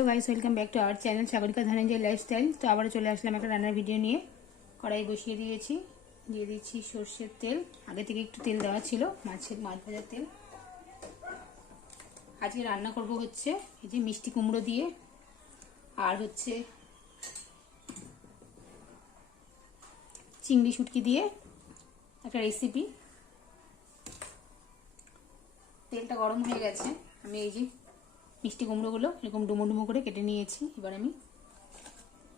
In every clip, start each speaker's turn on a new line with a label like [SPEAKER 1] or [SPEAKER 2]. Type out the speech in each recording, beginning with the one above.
[SPEAKER 1] Hello guys, welcome back to our channel Sagarika Dhananjay lifestyle তো আবারও চলে আসলাম একটা রান্নার ভিডিও নিয়ে। কড়াই বসিয়ে দিয়েছি, দিয়ে দিচ্ছি সর্ষের তেল। আগে থেকে একটু তেল দেওয়া ছিল, মাছের, মাছ ভাজার তেল। আজকে রান্না করব হচ্ছে এই যে মিষ্টি কুমড়ো দিয়ে, আর হচ্ছে চিংড়ি শুটকি দিয়ে একটা রেসিপি তেলটা গরম হয়ে গেছে, আমি এই যে মিষ্টি কুমড়োগুলো এরকম ডুমো ডুমো করে কেটে নিয়েছি। এবার আমি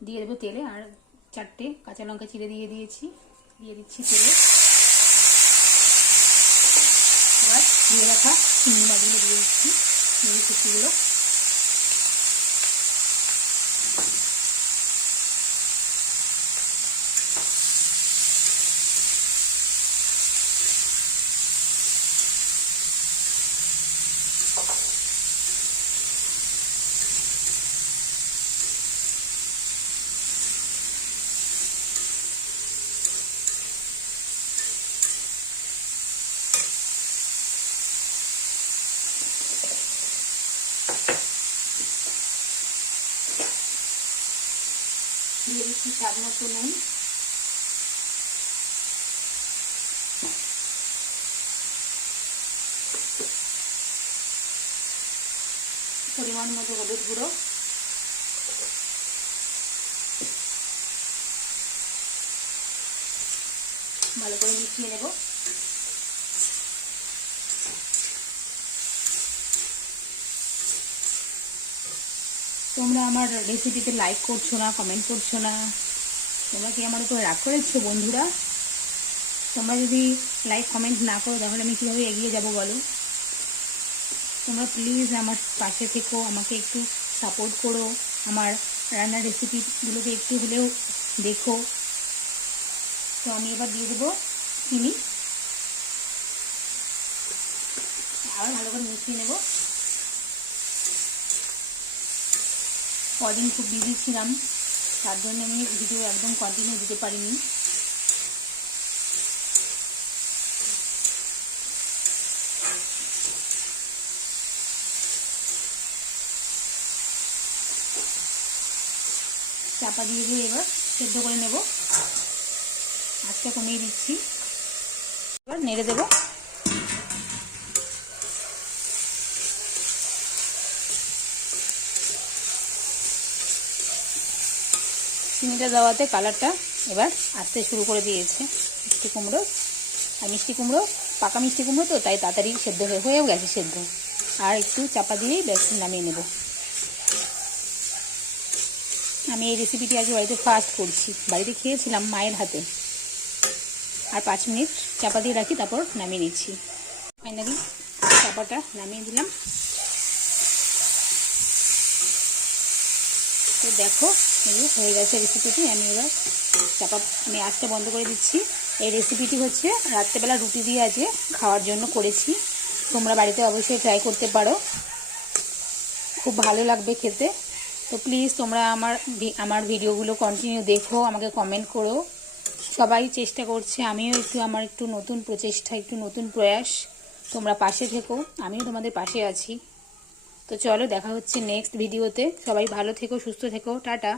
[SPEAKER 1] দিয়ে দেবো তেলে আর চারটে কাঁচা লঙ্কা চিড়ে দিয়ে দিয়েছি। দিয়ে দিচ্ছি তেলে। এবার দিয়ে রাখা চিংড়ি মাছগুলো দিয়ে দিচ্ছি, চিংড়ি শুকিগুলো দিয়ে মতো নুন পরিমাণ মতো হলুদ গুঁড়ো ভালো করে মিশিয়ে নেব। তোমরা আমার রেসিপিতে লাইক করছ না কমেন্ট করছ না? তোমরা কি আমার উপরে রাগ করেছ, বন্ধুরা? তোমরা যদি লাইক কমেন্ট না করো, তাহলে আমি কীভাবে এগিয়ে যাব বলো? তোমরা প্লিজ আমার পাশে থেকো, আমাকে একটু সাপোর্ট করো, আমার রান্নার রেসিপিগুলোকে একটু হলেও দেখো। তো আমি এবার দিয়ে দেবো চিনি। আবার ভালো করে মিশিয়ে নেব। কদিন খুব বিজি ছিলাম, তার জন্য আমি ভিডিও একদম কন্টিনিউ দিতে পারিনি। চাপা দিয়ে দিয়ে এবার সেদ্ধ করে নেব। আজকে কমিয়ে দিচ্ছি। এবার নেড়ে দেবো। চিনিটা দেওয়াতে কালারটা এবার আসতে শুরু করে দিয়েছে। মিষ্টি কুমড়ো আর মিষ্টি কুমড়ো, পাকা মিষ্টি কুমড়ো তো, তাই তাড়াতাড়ি সেদ্ধ হয়ে, হয়েও গেছে সেদ্ধ। আর একটু চাপা দিয়েই ব্যাস নামিয়ে নেব। আমি এই রেসিপিটি আজ বাড়িতে ফার্স্ট করছি। বাড়িতে খেয়েছিলাম মায়ের হাতে। আর পাঁচ মিনিট চাপা দিয়ে রাখি, তারপর নামিয়ে নিচ্ছি। ফাইনালি চাপাটা নামিয়ে দিলাম। তো দেখো হয়ে গেছে রেসিপিটি আমি এবার চাপা আমি আঁচটা বন্ধ করে দিচ্ছি। এই রেসিপিটি হচ্ছে রাত্রেবেলা রুটি দিয়ে আজকে খাওয়ার জন্য করেছি। তোমরা বাড়িতে অবশ্যই ট্রাই করতে পারো। খুব ভালো লাগবে খেতে। তো প্লিজ তোমরা আমার আমার ভিডিওগুলো কন্টিনিউ দেখো, আমাকে কমেন্ট করো। সবাই চেষ্টা করছে। আমিও একটু আমার একটু নতুন প্রচেষ্টা, একটু নতুন প্রয়াস। তোমরা পাশে থেকো, আমিও তোমাদের পাশে আছি। তো চলো দেখা হচ্ছে নেক্সট ভিডিওতে সবাই ভালো থেকো, সুস্থ থেকো। টাটা।